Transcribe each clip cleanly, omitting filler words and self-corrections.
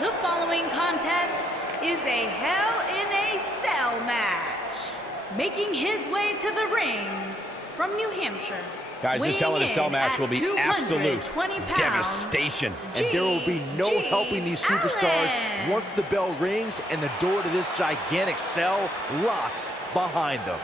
The following contest is a Hell in a Cell match. Making his way to the ring from New Hampshire. Guys, this Hell in a Cell match will be absolute devastation. And there will be no helping these superstars once the bell rings and the door to this gigantic cell locks behind them.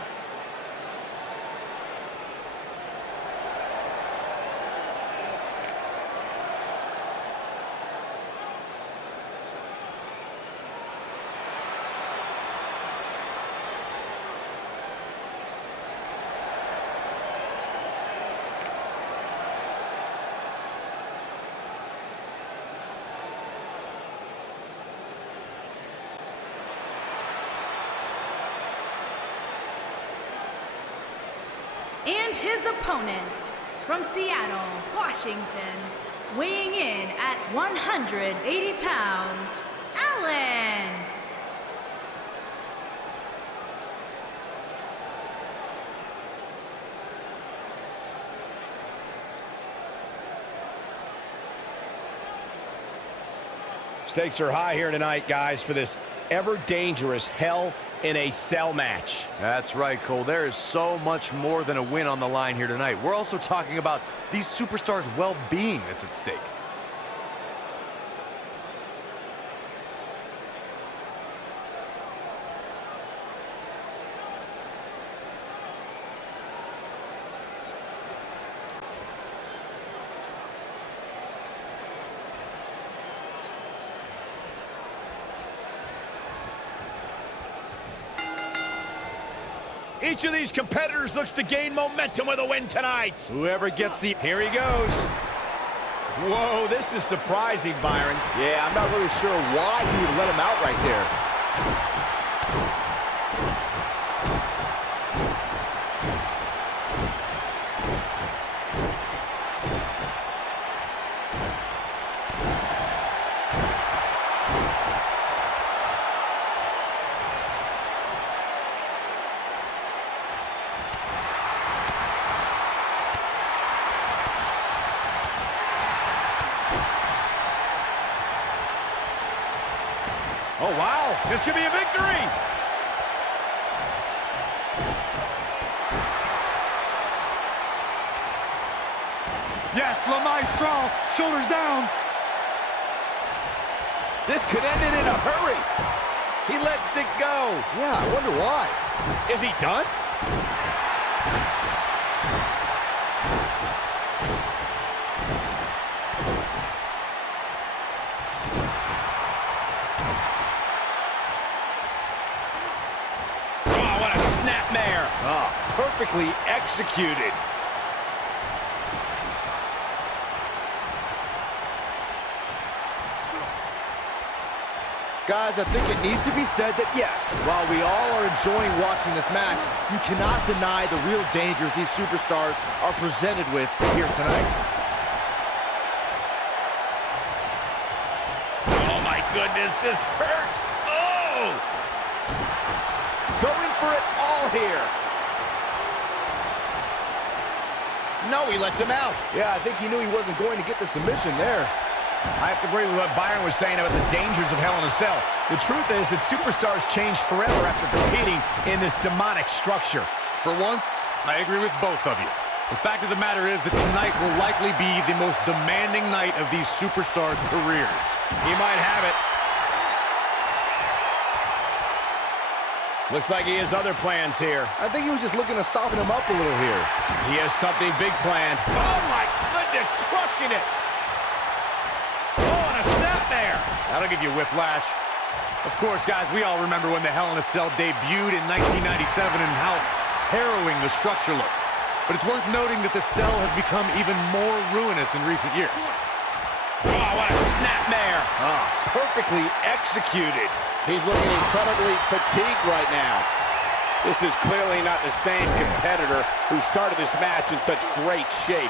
And his opponent from Seattle, Washington, weighing in at 180 pounds, Allin. Stakes are high here tonight, guys, for this ever-dangerous Hell in a Cell match. That's right, Cole. There is so much more than a win on the line here tonight. We're also talking about these superstars' well-being that's at stake. Each of these competitors looks to gain momentum with a win tonight. Whoever gets the... Here he goes. Whoa, this is surprising, Byron. Yeah, I'm not really sure why he would let him out right there. Oh, wow. This could be a victory. Yes, La Maestro, shoulders down. This could end it in a hurry. He lets it go. Yeah, I wonder why. Is he done? Oh, what a snapmare. Oh, perfectly executed. Guys, I think it needs to be said that, yes, while we all are enjoying watching this match, you cannot deny the real dangers these superstars are presented with here tonight. Oh, my goodness, this hurts. Oh! Going for it all here. No, he lets him out. Yeah, I think he knew he wasn't going to get the submission there. I have to agree with what Byron was saying about the dangers of Hell in a Cell. The truth is that superstars change forever after competing in this demonic structure. For once, I agree with both of you. The fact of the matter is that tonight will likely be the most demanding night of these superstars' careers. He might have it. Looks like he has other plans here. I think he was just looking to soften him up a little here. He has something big planned. Oh, my goodness, crushing it. That'll give you whiplash. Of course, guys, we all remember when the Hell in a Cell debuted in 1997 and how harrowing the structure looked. But it's worth noting that the cell has become even more ruinous in recent years. Oh, what a snapmare. Oh, perfectly executed. He's looking incredibly fatigued right now. This is clearly not the same competitor who started this match in such great shape.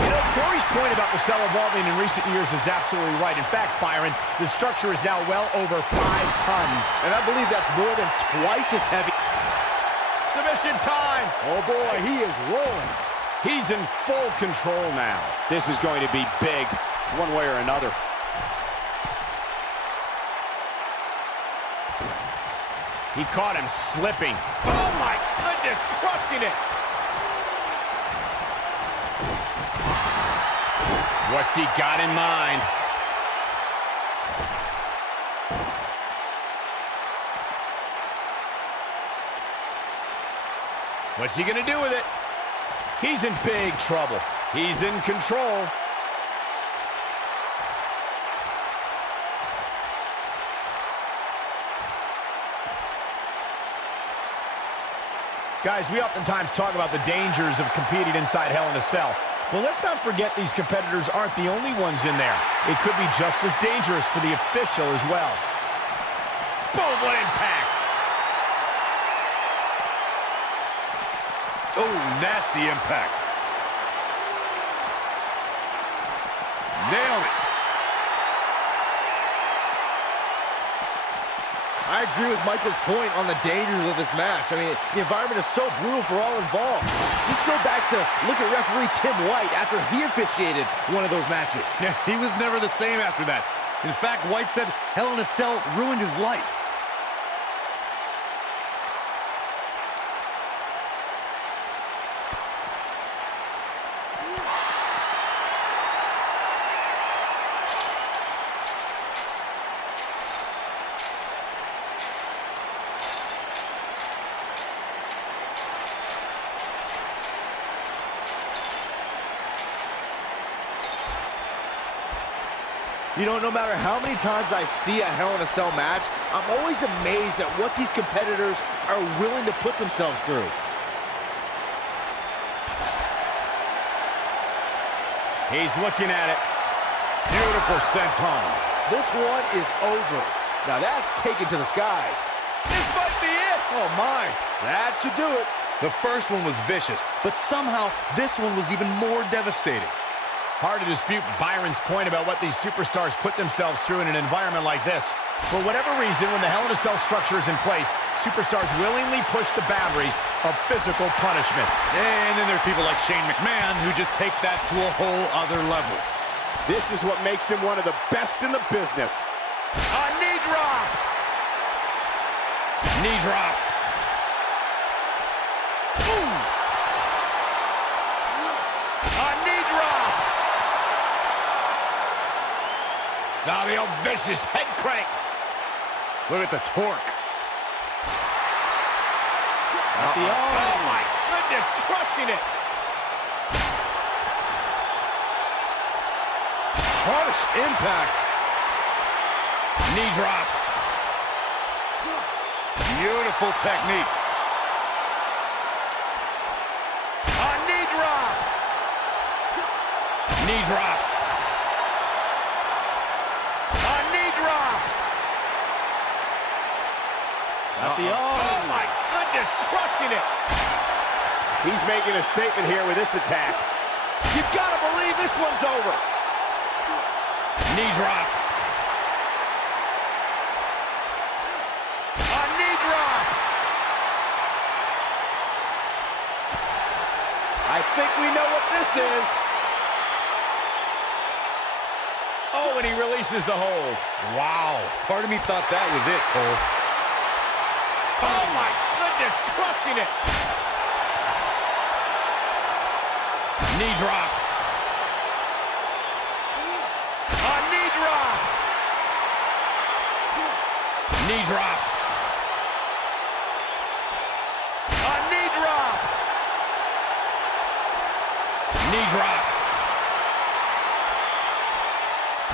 You know, Corey's point about the cell evolving in recent years is absolutely right. In fact, Byron, the structure is now well over 5 tons. And I believe that's more than twice as heavy. Submission time. Oh, boy, he is rolling. He's in full control now. This is going to be big, one way or another. He caught him slipping. Oh my goodness, crushing it. What's he got in mind? What's he gonna do with it? He's in big trouble. He's in control. Guys, we oftentimes talk about the dangers of competing inside Hell in a Cell. Well, let's not forget these competitors aren't the only ones in there. It could be just as dangerous for the official as well. Boom, what impact! Oh, nasty impact. Nailed it. I agree with Michael's point on the dangers of this match. I mean, the environment is so brutal for all involved. Just go back to look at referee Tim White after he officiated one of those matches. Yeah, he was never the same after that. In fact, White said Hell in a Cell ruined his life. You know, no matter how many times I see a Hell in a Cell match, I'm always amazed at what these competitors are willing to put themselves through. He's looking at it. Beautiful senton. This one is over. Now that's taken to the skies. This might be it. Oh my, that should do it. The first one was vicious, but somehow this one was even more devastating. Hard to dispute Byron's point about what these superstars put themselves through in an environment like this. For whatever reason, when the Hell in a Cell structure is in place, superstars willingly push the boundaries of physical punishment. And then there's people like Shane McMahon who just take that to a whole other level. This is what makes him one of the best in the business. A knee drop. Knee drop. Boom. A knee drop. Now the old vicious head crank. Look at the torque. Oh my goodness, crushing it. Harsh impact. Knee drop. Beautiful technique. A knee drop. Knee drop. A knee drop. Oh my goodness, crushing it. He's making a statement here with this attack. You gotta believe this one's over. Knee drop. A knee drop. I think we know what this is. Oh, and he releases the hold. Wow. Part of me thought that was it, Cole. Oh my goodness, crushing it. Knee drop. A knee drop. Knee drop. A knee drop. Knee drop.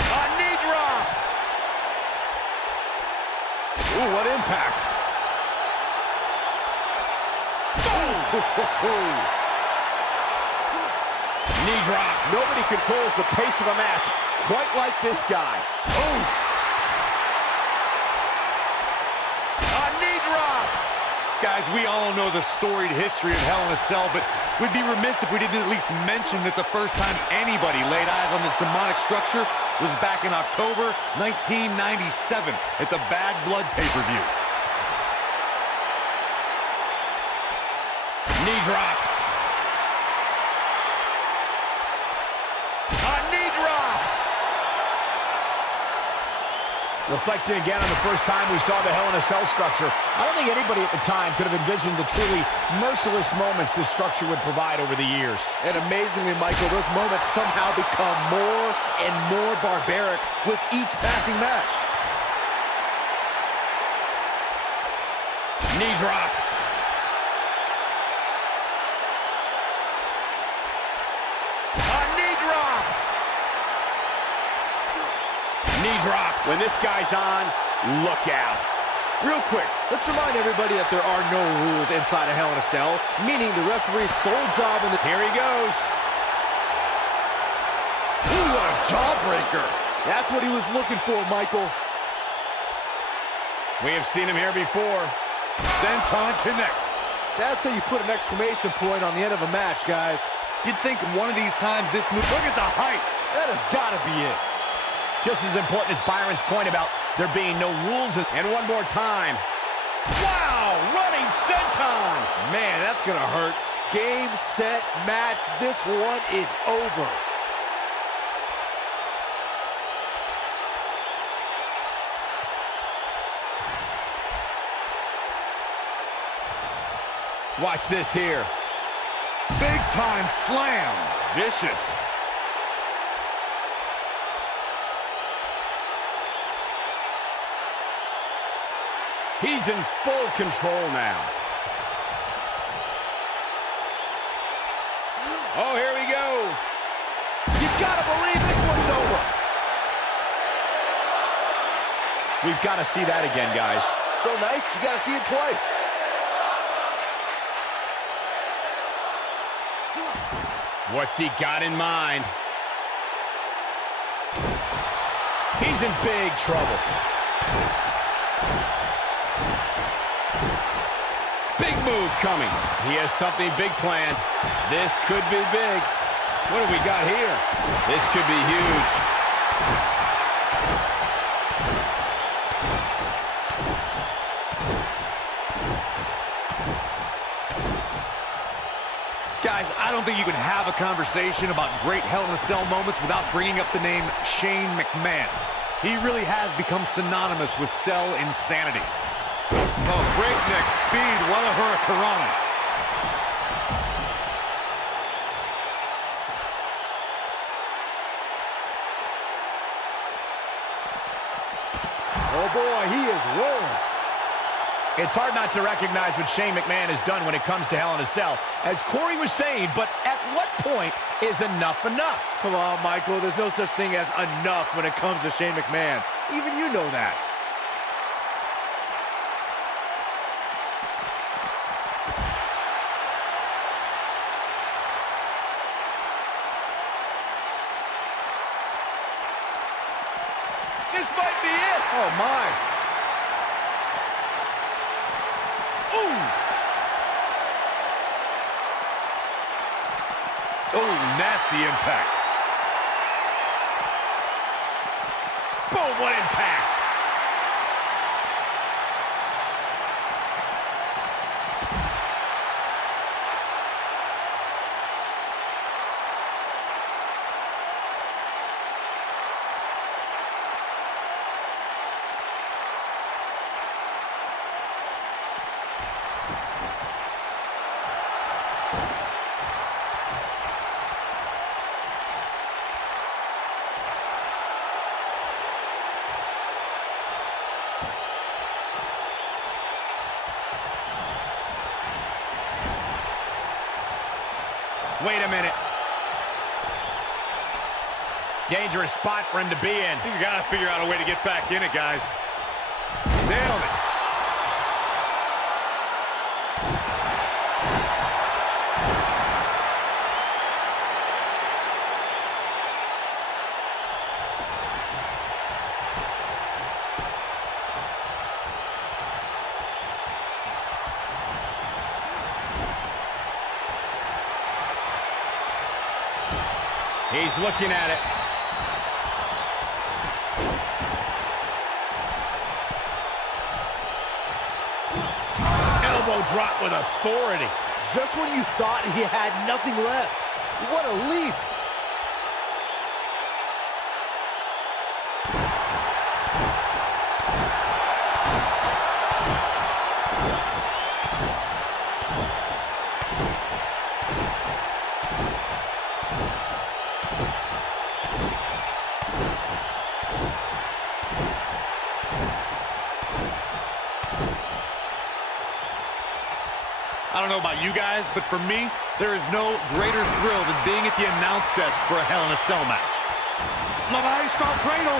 A knee drop. Ooh, what impact. Knee drop. Nobody controls the pace of a match quite like this guy. Oh. A knee drop. Guys, we all know the storied history of Hell in a Cell, but we'd be remiss if we didn't at least mention that the first time anybody laid eyes on this demonic structure was back in October 1997 at the Bad Blood pay-per-view. Knee drop. A knee drop. Reflecting again on the first time we saw the Hell in a Cell structure, I don't think anybody at the time could have envisioned the truly merciless moments this structure would provide over the years. And amazingly, Michael, those moments somehow become more and more barbaric with each passing match. Knee drop. A knee drop. Knee drop. When this guy's on, look out. Real quick, let's remind everybody that there are no rules inside a Hell in a Cell, meaning the referee's sole job in the... Here he goes. Ooh, what a jawbreaker. That's what he was looking for, Michael. We have seen him here before. Senton connects. That's how you put an exclamation point on the end of a match, guys. You'd think one of these times this move... Look at the height. That has got to be it. Just as important as Byron's point about there being no rules. And one more time. Wow, running senton. Man, that's going to hurt. Game, set, match. This one is over. Watch this here. Big time slam. Vicious. He's in full control now. Oh, here we go. You gotta believe this one's over. We've got to see that again, guys. So nice, you gotta see it twice. What's he got in mind? He's in big trouble. Big move coming. He has something big planned. This could be big. What do we got here? This could be huge. Guys, I don't think you can have a conversation about great Hell in a Cell moments without bringing up the name Shane McMahon. He really has become synonymous with cell insanity. Oh, breakneck speed, what a hurricanrana. Oh boy, he is rolling. It's hard not to recognize what Shane McMahon has done when it comes to Hell in a Cell. As Corey was saying, but at what point is enough enough? Come on, Michael, there's no such thing as enough when it comes to Shane McMahon. Even you know that. This might be it. Oh my. Ooh. Oh, nasty impact. Boom, what impact. Wait a minute. Dangerous spot for him to be in. You gotta figure out a way to get back in it, guys. Nailed it. He's looking at it. Elbow drop with authority. Just when you thought he had nothing left. What a leap. don't know about you guys, but for me, there is no greater thrill than being at the announce desk for a Hell in a Cell match. Levi start cradle.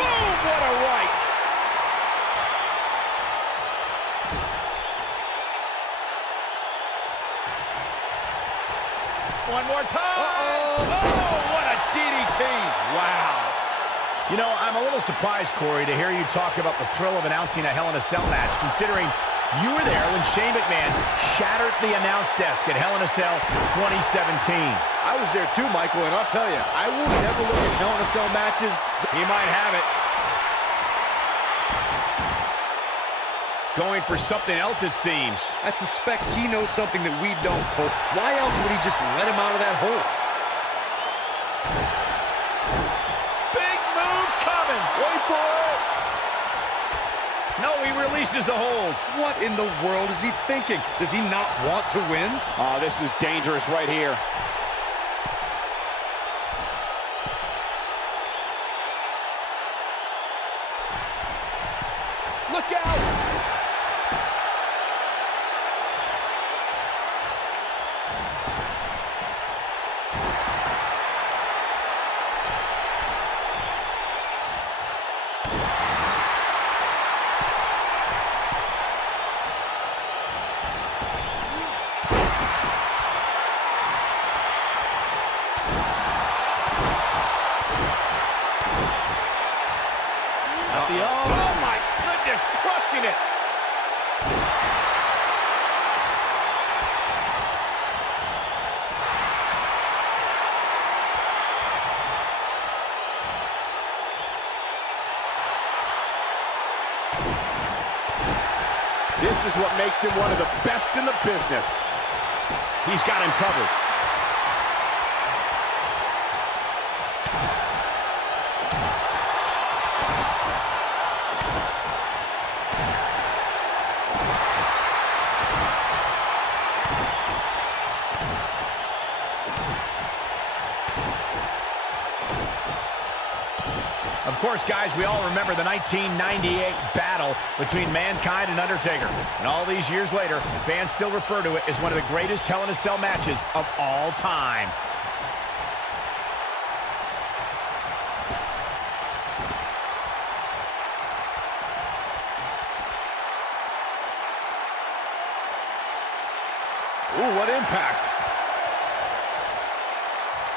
Boom! What a right! One more time! Oh, what a DDT! Wow! You know, I'm a little surprised, Corey, to hear you talk about the thrill of announcing a Hell in a Cell match, considering you were there when Shane McMahon shattered the announce desk at Hell in a Cell 2017. I was there too, Michael, and I'll tell you, I will never look at Hell in a Cell matches. He might have it. Going for something else, it seems. I suspect he knows something that we don't, Cole. Why else would he just let him out of that hole? Big move coming. Wait for it. No, he releases the hold. What in the world is he thinking? Does he not want to win? Oh, this is dangerous right here. Look out! Oh my goodness, crushing it! This is what makes him one of the best in the business. He's got him covered. Of course, guys, we all remember the 1998 battle between Mankind and Undertaker. And all these years later, fans still refer to it as one of the greatest Hell in a Cell matches of all time. Ooh, what impact.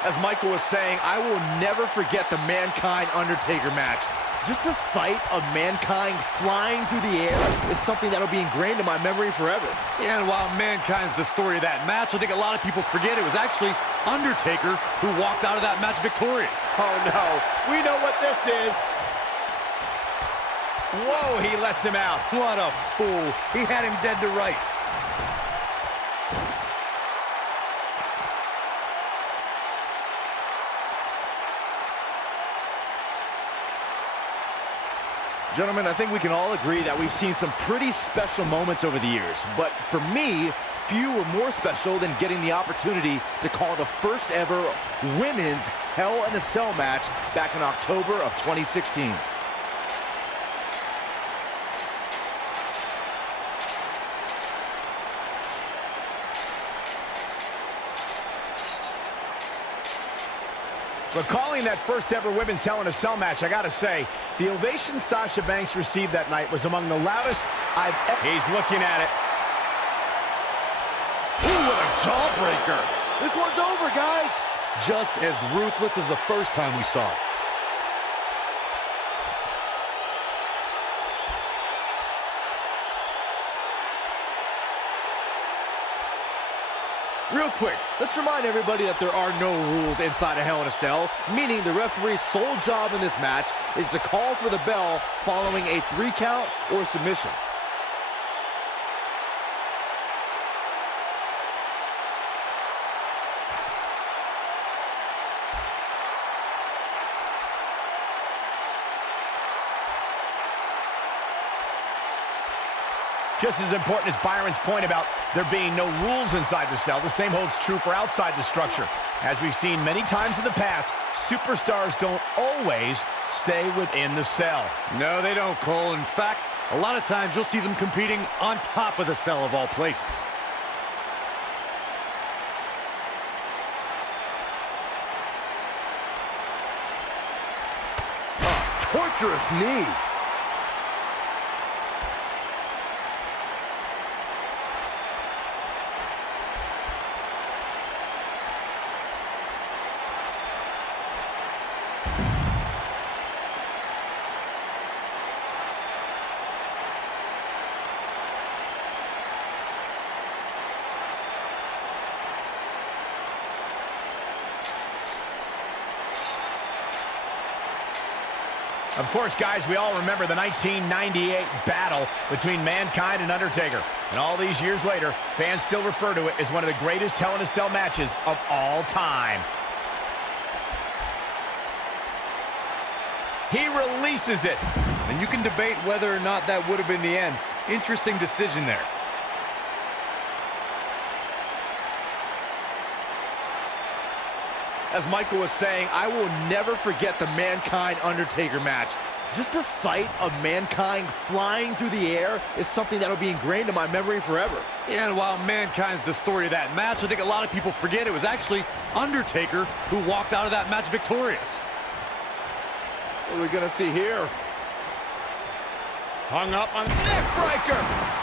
As Michael was saying, I will never forget the Mankind-Undertaker match. Just the sight of Mankind flying through the air is something that'll be ingrained in my memory forever. Yeah, and while Mankind's the story of that match, I think a lot of people forget it was actually Undertaker who walked out of that match victorious. Oh no, we know what this is. Whoa, he lets him out. What a fool. He had him dead to rights. Gentlemen, I think we can all agree that we've seen some pretty special moments over the years. But for me, few were more special than getting the opportunity to call the first ever women's Hell in a Cell match back in October of 2016. Recalling that first ever women's Hell in a Cell match, I gotta say, the ovation Sasha Banks received that night was among the loudest I've ever... He's looking at it. Ooh, what a jawbreaker. This one's over, guys. Just as ruthless as the first time we saw it. Real quick, let's remind everybody that there are no rules inside a Hell in a Cell, meaning the referee's sole job in this match is to call for the bell following a 3 count or submission. Just as important as Byron's point about there being no rules inside the cell, the same holds true for outside the structure. As we've seen many times in the past, superstars don't always stay within the cell. No, they don't, Cole. In fact, a lot of times you'll see them competing on top of the cell of all places. Torturous knee. Of course, guys, we all remember the 1998 battle between Mankind and Undertaker. And all these years later, fans still refer to it as one of the greatest Hell in a Cell matches of all time. He releases it. And you can debate whether or not that would have been the end. Interesting decision there. As Michael was saying, I will never forget the Mankind-Undertaker match. Just the sight of Mankind flying through the air is something that will be ingrained in my memory forever. Yeah, and while Mankind's the story of that match, I think a lot of people forget it was actually Undertaker who walked out of that match victorious. What are we going to see here? Hung up on neck breaker.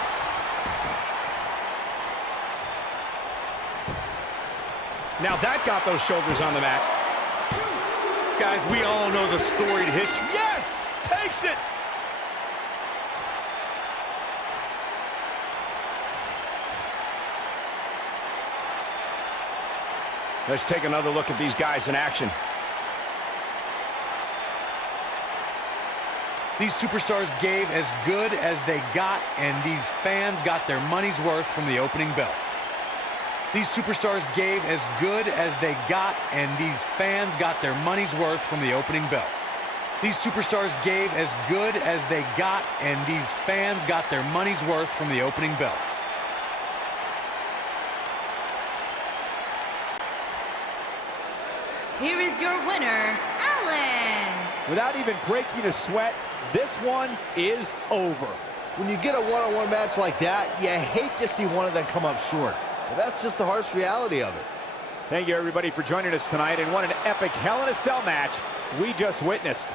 Now that got those shoulders on the mat. Guys, we all know the storied history. Yes! Takes it! Let's take another look at these guys in action. These superstars gave as good as they got, and these fans got their money's worth from the opening bell. These superstars gave as good as they got, and these fans got their money's worth from the opening bell. These superstars gave as good as they got, and these fans got their money's worth from the opening bell. Here is your winner, Allin. Without even breaking a sweat, this one is over. When you get a one-on-one match like that, you hate to see one of them come up short. But that's just the harsh reality of it. Thank you, everybody, for joining us tonight, and what an epic Hell in a Cell match we just witnessed.